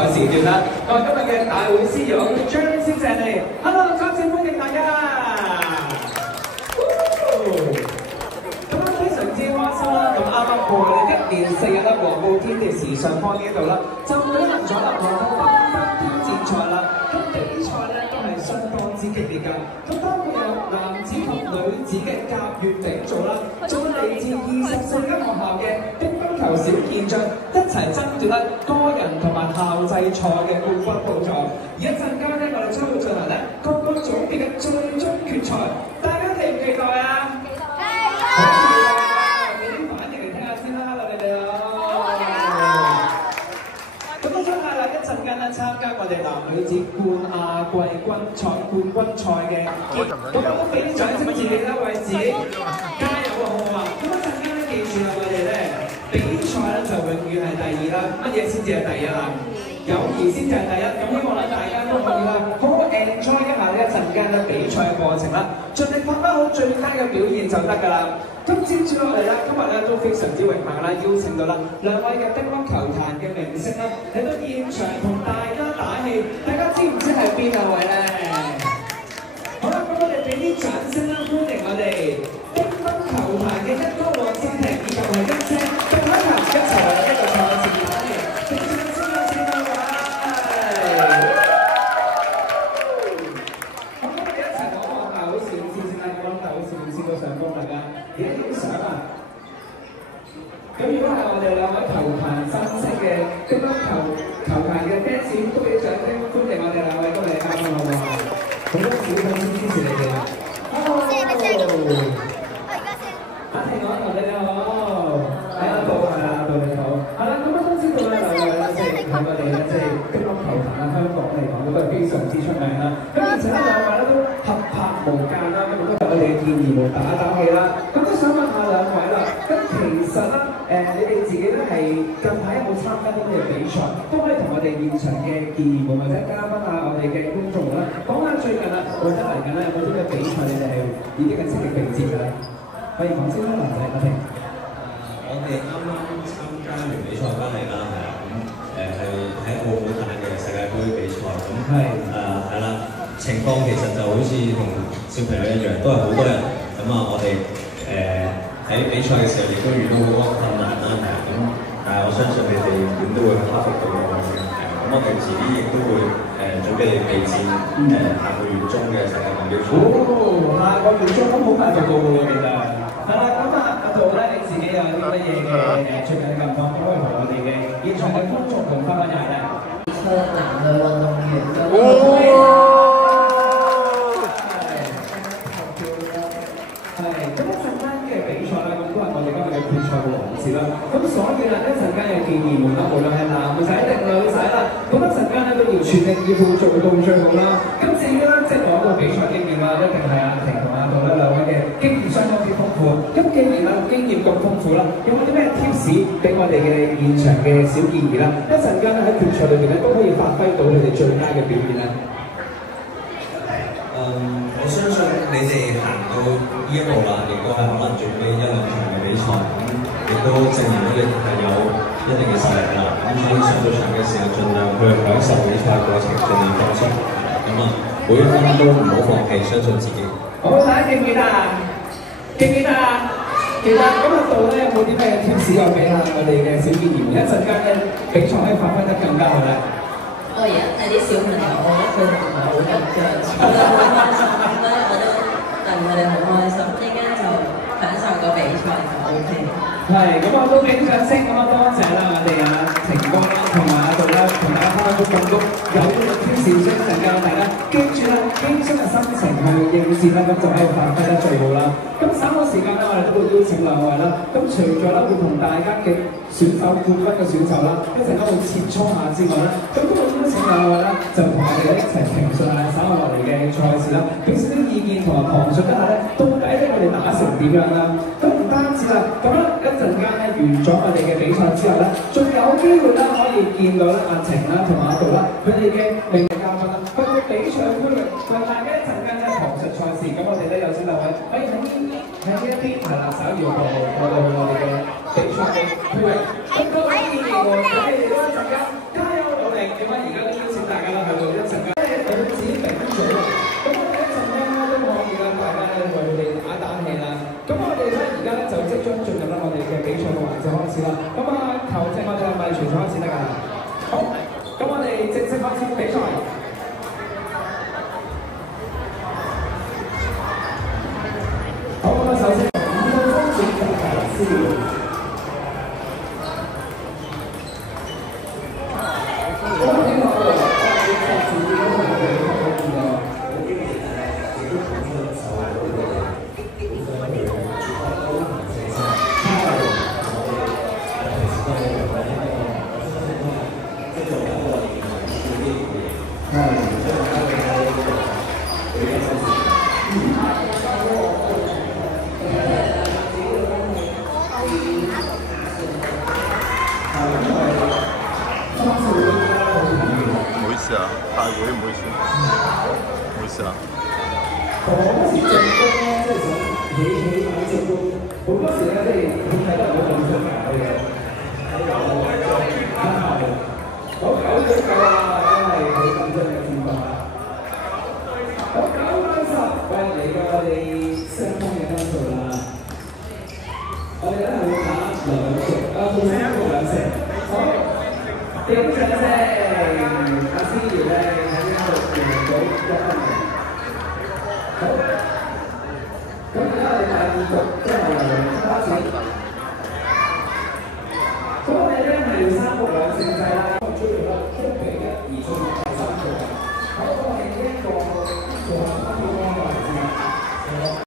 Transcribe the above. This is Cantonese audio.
賽時段啦。我哋今日嘅大會師有張先生嚟 ，Hello， 再次歡迎大家。咁啊，非常之開心啦！咁啱啱過嚟1年4日啦，黃埔天地時尚坊呢度啦，就舉行咗啦黃埔繽紛挑戰賽啦。咁比賽咧都係相當之激烈㗎。咁包括有男子及女子嘅甲乙丙組啦，仲嚟自24間學校嘅乒乓球小健將一齊爭奪啦個人同埋校際賽嘅冠軍寶座。而一陣間咧，我哋將會進行咧各個組別嘅最終決賽，大家期唔期待啊？好期待啊！俾啲反應嚟聽下先啦，你哋咁都出下啦，一陣間咧參加我哋男女子冠亞季冠軍賽嘅，咁都俾啲掌聲自己啦，為自己加油啊，好唔好啊？咁一陣間咧記住啦，我哋咧比賽咧就永遠係第二啦，乜嘢先至係第一啊？友誼先至係第一，咁希望咧大家都可以啦，好好 enjoy 一下呢一陣間嘅比賽嘅過程啦，盡力發揮好最佳嘅表現就得㗎啦。咁接住落嚟啦，今日咧都非常之榮幸啦，邀請到啦兩位嘅乒乓球壇嘅明星啦嚟到現場同大家打氣，大家知唔知係邊兩位咧？好啦，咁我哋俾啲掌聲啦，歡迎我哋乒乓球壇嘅一哥黃志霆以及係一姐鄧海棠一齊嚟一個賽事嘅歡迎，俾掌聲啦，先兩位。好，咁我哋一齊講下大會視線先啦，講大會視線個上方大家。而家影相啊！咁如果係我哋兩位球壇新星嘅乒乓球壇嘅 fans， 都俾掌聲歡迎我哋兩位，恭喜啱啱好唔好？好多小粉絲支持你哋啊！阿婷我你哋好，係阿杜係阿杜你好，係啦，咁我都知道咧兩位咧即係喺我哋咧即係乒乓球壇啊香港嚟講都係非常之出名啦。咁而且咧兩位咧都合拍無間啦，咁都係我哋嘅健兒們打氣啦。咁都想問下兩位啦，咁其實咧你哋自己咧係近排有冇參加啲咩比賽？都可以同我哋現場嘅健兒們或者嘉賓啊，我哋嘅觀眾啦，講下最近啊或者嚟緊咧有冇啲咩比賽你哋係已經係積極備戰㗎啦？可以講先啦，男仔阿婷。我哋啱啱參加完比賽翻嚟啦，係啦，咁係喺澳門打嘅世界盃比賽，咁係啦，情況其實就好似同小朋友一樣，都係好多人，咁啊我哋喺比賽嘅時候亦都遇到好多困難啦，係啊，咁但係我相信你哋點都會克服到嘅，係啊，咁我哋遲啲亦都會準備備戰下個月中嘅世界錦標賽。哦，下個月中都好快就到㗎喎，其實。係啦，咁啊，阿杜咧，你自己有啲乜嘢嘅最近嘅近況，可以同我哋嘅現場嘅觀眾同分享下咧？男女運動員嘅係，咁一陣間嘅比賽啦，咁都係我哋今日嘅決賽嘅環節啦。咁所以啦，一陣間嘅健兒們啦，無論係男仔定女仔啦，咁一陣間咧都要全力以赴做到最好啦。咁至於咧，即係講到比賽經驗啦，一定係阿婷同阿杜咧兩位嘅經驗相當之豐富。咁既然啊經驗咁豐富啦，有冇啲咩 tips 俾我哋嘅現場嘅小健兒啦？一陣間咧喺決賽裏邊咧都可以發揮到你哋最佳嘅表現啦。我相信你哋行到呢一步啦，亦都係可能最尾1-2場嘅比賽，咁亦都證明到你係有一定嘅實力啦。咁所以上到場嘅時候，盡量去享受比賽過程，盡量放鬆。咁啊，每一分都唔好放棄，相信自己。好，大家記唔記得啊？記唔記得啊？記得。咁阿杜咧有冇啲咩 tips 又俾下我哋嘅小健兒？一陣間咧比賽可以發揮得更加好咧。我而家睇啲小朋友，我覺得佢哋唔係好緊張，我覺得好開心，所以我都戥佢哋好開心。依家就享受個比賽就 OK。係，咁我都俾啲掌聲，咁啊多謝啦我哋阿晴哥啦，同埋阿杜啦，同大家分享咗咁多有用嘅 tips，一陣間大家記住啦，輕鬆嘅心情去應戰啦，咁就可以發揮得最好啦。咁稍後時間咧，我哋都會邀請兩位啦。咁除咗咧會同大家嘅選手冠軍嘅選手啦，一陣間會切磋下之外咧，咁都會邀請兩位啦，就同我哋一齊評述下稍後落嚟嘅賽事啦，俾少啲意見同埋旁述一下咧，到底咧我哋打成點樣啦？咁唔單止啦，咁咧一陣間咧完咗我哋嘅比賽之後咧，仲有機會咧可以見到咧阿晴啦同埋阿杜啦，佢哋嘅名嘉賓啦，去到比賽區域為大家一陣間咧旁述賽事。咁我哋咧有請兩位可以喺呢一啲係啦，稍遙過到我哋嘅比賽嘅區域。咁各位演員們，咁你哋都一陣間加油努力，點樣就開始啦。咁啊，球證我哋係咪隨時開始得㗎？好，咁我哋正式開始比賽。好，咁啊，首先5分鐘選擇題先。好多時進攻咧，即係想起碼進攻，好多時咧，即係佢睇得好咁出嘅嘅。好9比9啊，真係好緊張嘅戰況啦。好9-10，喂，嚟到我哋雙方嘅分數啦。我哋咧係會打2局，每一局2成。好，點掌聲！阿思瑤咧喺呢一度贏到1分。好，咁而家我哋第2局即係開始。咁我哋咧係3局2勝制啦，我追到1比1而進入第3局。好，我哋呢一個做